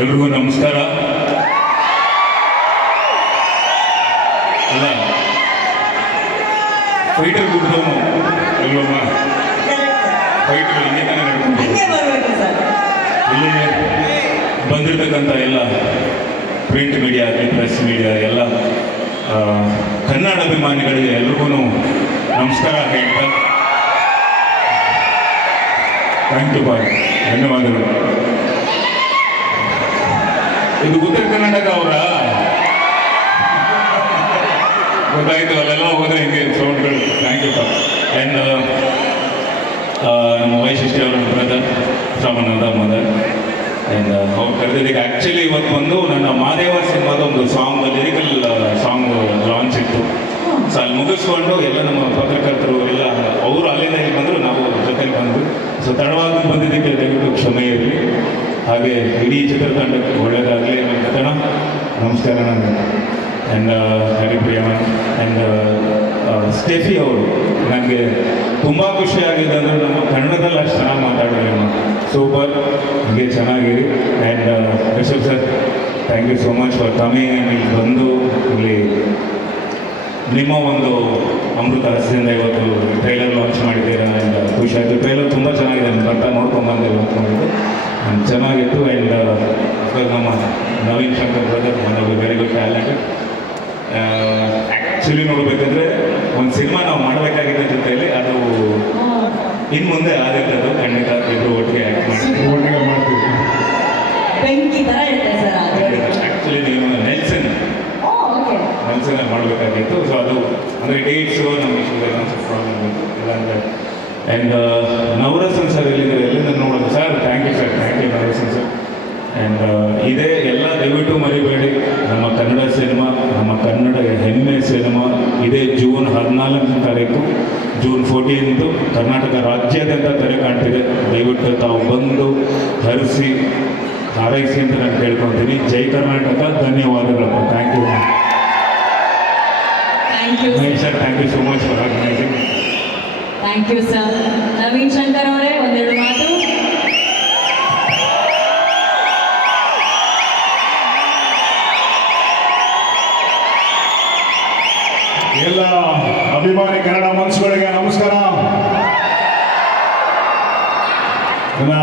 ಎಲ್ರಿಗೂ ನಮಸ್ಕಾರ. ಅಲ್ಲ ಫೈಟರ್ ಗುಡ್ದವನು ಅಲ್ವಮ್ಮ, ಫೈಟರ್ ಇಲ್ಲಿ ಬಂದಿರತಕ್ಕಂಥ ಎಲ್ಲ ಪ್ರಿಂಟ್ ಮೀಡಿಯಾ, ಪ್ರೆಸ್ ಮೀಡಿಯಾ ಎಲ್ಲ ಕನ್ನಡ ಅಭಿಮಾನಿಗಳಿಗೆ ಎಲ್ರಿಗೂ ನಮಸ್ಕಾರ ಹೇಳ್ತಾ ಥ್ಯಾಂಕ್ ಯು ಬಾಯ್, ಧನ್ಯವಾದಗಳು. ಇದು ಉತ್ತರ ಕರ್ನಾಟಕ ಅವರ ಗೊತ್ತಾಯ್ತು, ಅಲ್ಲೆಲ್ಲ ಹೋದ್ರೆ ಹಿಂಗೆ ಸೌಂಡ್ಗಳು. Thank you boy. ಆ್ಯಂಡ್ ನಮ್ಮ ವೈಶಿಷ್ಟ್ಯ ಅವರ brother from another mother. And ಅವ್ರು ಕರೆದಿದ್ದಕ್ಕೆ ಆ್ಯಕ್ಚುಲಿ ಇವತ್ತು ಬಂದು ನನ್ನ ಮಾದೇವ ಸಿನಿಮಾದ ಒಂದು ಸಾಂಗ್, ಲಿರಿಕಲ್ ಸಾಂಗ್ ಲಾಂಚ್ ಇತ್ತು. ಸೊ ಅಲ್ಲಿ ಮುಗಿಸ್ಕೊಂಡು ಎಲ್ಲ ನಮ್ಮ ಪತ್ರಕರ್ತರು ಎಲ್ಲ ಅವರು ಅಲ್ಲಿಂದ ಇಲ್ಲಿ ಬಂದರು, ನಾವು ಜೊತೆಲಿ ಬಂದು. ಸೊ ತಡವಾಗಿ ಬಂದಿದ್ದಕ್ಕೆ ದಯವಿಟ್ಟು ಕ್ಷಮೆ ಇರಲಿ. ಹಾಗೆ ಇಡೀ ಚಿತ್ರತಂಡಕ್ಕೆ ಒಳ್ಳೆಯದಾಗಲಿ. ಕಥನ ನಮಸ್ಕಾರ. ನಾನು ಆ್ಯಂಡ್ ಹರಿಪ್ರಿಯಮನ್ ಆ್ಯಂಡ್ ಸ್ಟೆಫಿ ಅವರು ನನಗೆ ತುಂಬ ಖುಷಿಯಾಗಿದೆ. ಅಂದರೆ ನಮ್ಮ ಕನ್ನಡದಲ್ಲಿ ಅಷ್ಟು ಚೆನ್ನಾಗಿ ಮಾತಾಡೋಣ. ಸೂಪರ್, ಹೀಗೆ ಚೆನ್ನಾಗಿರಿ. And Rishab sir, thank you so much for coming. ಇಲ್ಲಿ ಬಂದು ಇಲ್ಲಿ ನಿಮ್ಮ ಒಂದು ಅಮೃತ ಹಸ್ತಿಯಿಂದ ಇವತ್ತು ಟ್ರೈಲರ್ ಲಾಂಚ್ ಮಾಡಿದ್ದೀರಾ. ಆ್ಯಂಡ್ ಖುಷಿ ಆಯಿತು. ಟ್ರೈಲರ್ ತುಂಬ ಚೆನ್ನಾಗಿದೆ, ನನ್ನ ಬರ್ತಾ ನೋಡ್ಕೊಂಬಂದೆ ಲಾಂಚ್ ಮಾಡಿದ್ದು ಚೆನ್ನಾಗಿತ್ತು. ಆ್ಯಂಡ್ ನಮ್ಮ Naveen Shankar brother very good talented. Actually ನೋಡಬೇಕಂದ್ರೆ ಒಂದು ಸಿನಿಮಾ ನಾವು ಮಾಡಬೇಕಾಗಿದ್ದ ಜೊತೆಯಲ್ಲಿ ಅದು ಇನ್ನು ಮುಂದೆ ಆದಿತ್ತದು ಖಂಡಿತ ಇಬ್ಬರು ಒಟ್ಟಿಗೆ ಆ್ಯಕ್ಟ್ ಮಾಡ್ತೀವಿ. ಆ್ಯಕ್ಚುಲಿ ನೀವು ನೆಲ್ಸನ್ ಮಾಡಬೇಕಾಗಿತ್ತು. ಸೊ ಅದು ಅಂದರೆ ಡೇಟ್ಸು ನಮಗೆ ಇಲ್ಲ ಅಂದರೆ. ಆ್ಯಂಡ್ ನವರಸನ್ ಸರ್ ಎಲ್ಲಿಂದ ನೋಡೋದು sir. Thank you sir, thank you Navarasan sir. And ಇದೇ ಎಲ್ಲ ದಯವಿಟ್ಟು ಮರಿಬೇಡಿ. ನಮ್ಮ ಕನ್ನಡ ಸಿನಿಮಾ, ನಮ್ಮ ಕನ್ನಡ ಹೆಮ್ಮೆ ಸಿನಿಮಾ ಇದೇ ಜೂನ್ 14ನೇ ತಾರೀಕು, ಜೂನ್ 14 ಕರ್ನಾಟಕ ರಾಜ್ಯಾದ್ಯಂತ ತೆರೆ ಕಾಣ್ತಿದೆ. ದಯವಿಟ್ಟು ತಾವು ಬಂದು ಹರಿಸಿ ಹಾರೈಸಿ ಅಂತ ನಾನು ಕೇಳ್ಕೊತೀನಿ. ಜೈ ಕರ್ನಾಟಕ. ಧನ್ಯವಾದಗಳಪ್ಪ. Thank you sir, thank you so much for organising. Thank you sir. Naveen Shankar ಅವರೇ ಒಂದೆರಡು ಮಾತು. ಎಲ್ಲ ಅಭಿಮಾನಿ ಕನ್ನಡ ಮನಸ್ಸುಗಳಿಗೆ ನಮಸ್ಕಾರ. ನನ್ನ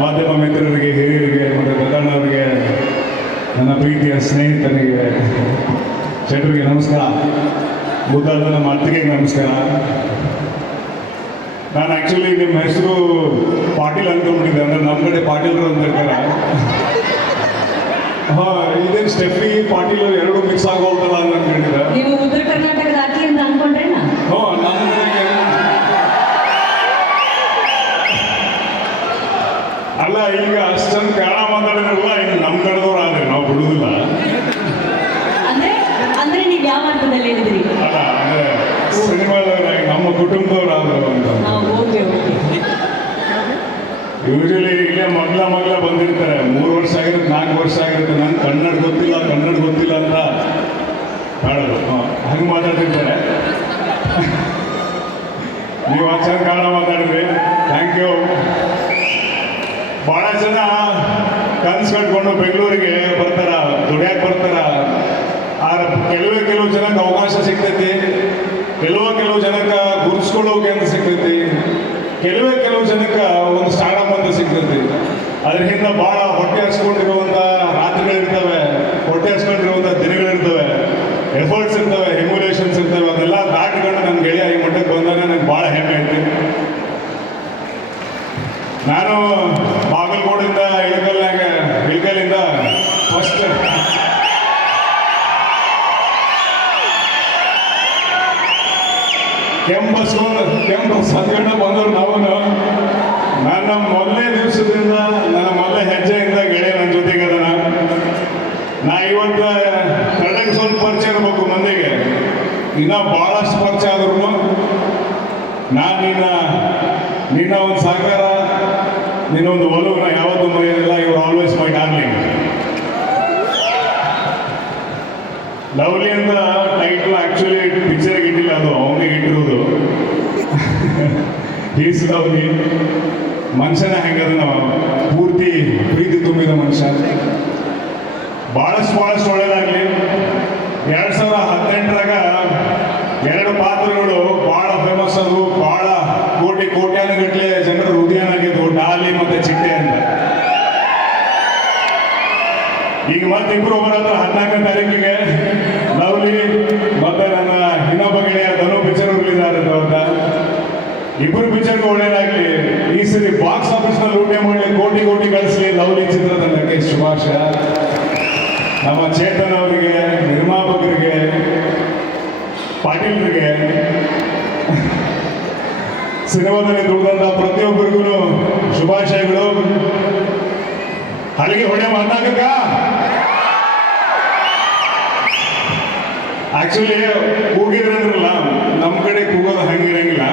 ಮಾಧ್ಯಮ ಮಿತ್ರರಿಗೆ, ಹಿರಿಯರಿಗೆ ಮತ್ತು ಬದಣ್ಣವರಿಗೆ, ನನ್ನ ಪ್ರೀತಿಯ ಸ್ನೇಹಿತರಿಗೆ, ಶೆಟ್ರಿಗೆ ನಮಸ್ಕಾರ. ಮುದ್ದಾದ ನಮ್ಮ ಅತ್ತಿಗೆ ನಮಸ್ಕಾರ. ನಾನು ಆ್ಯಕ್ಚುಲಿ ನಿಮ್ಮ ಹೆಸರು ಪಾಟೀಲ್ ಅಂದ್ಕೊಂಡ್ಬಿಟ್ಟಿದ್ದೆ. ಅಂದರೆ ನಮ್ಮ ಕಡೆ ಪಾಟೀಲ್ರು ಅಂತ ಇರ್ತಾರೆ. ಹಾಂ, ಇದೇನು ಸ್ಟೆಫಿ ಪಾಟೀಲ್ ಎರಡು ಮಿಕ್ಸ್ ಆಗೋಗ್ತಲ್ಲ ಅಂತ ಅಂದ್ಕೊಂಡಿದ್ದೆ. ನೀವು ಉತ್ತರ ಕರ್ನಾಟಕದ ಆಕಿ ಅಂತ ಅನ್ಕೊಂಡ್ರೇನ? ಹ್ಞೂ, ನಮ್ಮ ಅಲ್ಲ, ಈಗ ಅಷ್ಟೊಂದು ಕನ್ನಡ ಮಾತಾಡಿದ್ರಲ್ಲ, ಇನ್ನು ನಮ್ಮ ಕಡೆದವ್ರು ಆದರೆ ನಾವು ಬಿಡುವುದಿಲ್ಲ. ಅಂದ್ರೆ ನೀವು ಯಾವ ಅರ್ಥದಲ್ಲಿ ಹೇಳಿದ್ರಿ? ಅಲ್ಲ, ಅಂದರೆ ಸಿನಿಮಾದವ್ರ ನಮ್ಮ ಕುಟುಂಬದವ್ರು ಆದರು ಅಂತ. ಯೂಶಲಿ ಇಲ್ಲೇ ಮಗ್ಲ ಬಂದಿರ್ತಾರೆ. 3 ವರ್ಷ ಆಗಿರುತ್ತೆ, 4 ವರ್ಷ ಆಗಿರುತ್ತೆ. ನಾನು ಕನ್ನಡ ಗೊತ್ತಿಲ್ಲ ಅಂತ ಹೇಳೋದು. ಹಂಗೆ ಮಾತಾಡ್ತಿರ್ತಾರೆ. ನೀವು ಚೆನ್ನಾಗಿ ಕನ್ನಡ ಮಾತಾಡಿದ್ರಿ, ಥ್ಯಾಂಕ್ ಯು. ಭಾಳ ಜನ ಕನ್ಸು ಕಟ್ಕೊಂಡು ಬೆಂಗಳೂರಿಗೆ ಬರ್ತಾರ, ದುಡಿಯಕ್ಕೆ ಬರ್ತಾರ. ಕೆಲವು ಜನಕ್ಕೆ ಅವಕಾಶ ಸಿಗ್ತೈತಿ, ಕೆಲವು ಜನಕ್ಕೆ ಗುರುಸ್ಕೊಳ್ಳೋಕೆ ಅಂತ ಸಿಗ್ತೈತಿ, ಕೆಲವು ಜನಕ್ಕೆ ಒಂದು ಸ್ಟಾರ್ಟಪ್ ಅಂತ ಸಿಗ್ತೈತಿ. ಅದರಿಂದ ಭಾಳ ಹೊಟ್ಟೆ ಹಸ್ಕೊಂಡಿರುವಂಥ ರಾತ್ರಿಗಳಿರ್ತವೆ, ಹೊಟ್ಟೆ ಹಸ್ಕೊಂಡಿರುವಂಥ ದಿನಗಳಿರ್ತವೆ, ಎಫರ್ಟ್ಸ್ ಇರ್ತವೆ, ಎಮ್ಯುಲೇಷನ್ಸ್ ಇರ್ತವೆ. ಅದೆಲ್ಲ ದಾಟ್ಕೊಂಡು ನನ್ನ ಗೆಳೆಯ ಈ ಮಟ್ಟಕ್ಕೆ ಬಂದಾಗ ನನಗೆ ಭಾಳ ಹೆಮ್ಮೆ ಐತಿ. ನಾನು ಬಾಗಲಕೋಟೆಯಿಂದ ಇಳಕಲ್ಲಿಂದ ಫಸ್ಟ್ ಕೆಂಪು ಸಂಗಡ ಬಂದವರು ನಾವು. ನನ್ನ ಮೊದಲನೇ ದಿವಸದಿಂದ, ನನ್ನ ಮೊದಲನೇ ಹೆಜ್ಜೆಯಿಂದ ಗೆಳೆಯ ನನ್ನ ಜೊತೆಗೆ ಅದನ. ನಾ ಇವತ್ತು ಕನ್ನಡಕ್ಕೆ ಸ್ವಲ್ಪ ಪರಿಚಯ ಇರಬೇಕು ಮಂದಿಗೆ, ಇನ್ನೂ ಭಾಳಷ್ಟು ಪರಿಚಯ ಆದ್ರೂ ನಾನು ನಿನ್ನ ಒಂದು ಸಹಕಾರ, ನಿನ್ನೊಂದು ಒಲವು ಯಾವತ್ತೂ ಮರೆಯೋದಿಲ್ಲ. ಇವ್ರು ಆಲ್ವೇಸ್ ಮೈ ಡಾರ್ಲಿಂಗ್. ಲವ್ಲಿ ಅಂತ ಟೈಟಲ್ ಆ್ಯಕ್ಚುಲಿ ಪಿಕ್ಚರ್ಗೆ ಇಟ್ಟಿಲ್ಲ, ಅದು ಅವನಿಗೆ ಇಟ್ಟಿರೋದು. Is lovely. ಮನುಷ್ಯನ ಹೆಂಗದ, ಪೂರ್ತಿ ಪ್ರೀತಿ ತುಂಬಿದ ಮನುಷ್ಯ. ಭಾಳಷ್ಟು ಒಳ್ಳೇದಾಗಲಿ. 2018ರಾಗ 2 ಪಾತ್ರಗಳು ಭಾಳ ಫೇಮಸ್ ಆದವು, ಭಾಳ ಕೋಟ್ಯಾನುಗಟ್ಟಲೆ ಜನರ ಹೃದಯನಾಗಿದ್ವು, ಡಾಲಿ ಮತ್ತು ಚಿಟ್ಟೆ ಅಂತ. ಈಗ ಮತ್ತೆ ಇಬ್ಬರು ಬರೋದ್ರ 14ನೇ ತಾರೀಕಿಗೆ ಲವ್ಲಿ ಮತ್ತೆ ನನ್ನ ಇನ್ನೊಬ್ಬ ಗೆಳೆಯ ಧನು ಪಿಕ್ಚರ್ ರಿಲೀಸ್ ಆಗುತ್ತೆ ಅಂತ. ಇಬ್ಬರು ಪಿಕ್ಚರ್ಗೆ ಒಳ್ಳೇದಾಗ್ಲಿ. ಈ ಸರಿ ಬಾಕ್ಸ್ ಆಫೀಸ್ನಲ್ಲಿ ಊಟ ಮಾಡಿ ಕೋಟಿ ಗಳಿಸ್ಲಿ ಲವ್ಲಿ ಚಿತ್ರತಂಡಕ್ಕೆ ಶುಭಾಶಯ. ನಮ್ಮ ಚೇತನ್ ಅವರಿಗೆ, ನಿರ್ಮಾಪಕರಿಗೆ, ಪಾಟೀಲ್ರಿಗೆ, ಸಿನಿಮಾದಲ್ಲಿ ದುಡಿದಂಥ ಪ್ರತಿಯೊಬ್ಬರಿಗೂ ಶುಭಾಶಯಗಳು. ಅಲ್ಲಿಗೆ ಹೊಡೆ ಮಾತಾಡಕ್ಕ ಆಕ್ಚುಲಿ ಕೂಗಿದ್ರಂದ್ರಲ್ಲ, ನಮ್ಮ ಕಡೆ ಕೂಗೋದು ಹಂಗಿರಂಗಿಲ್ಲ.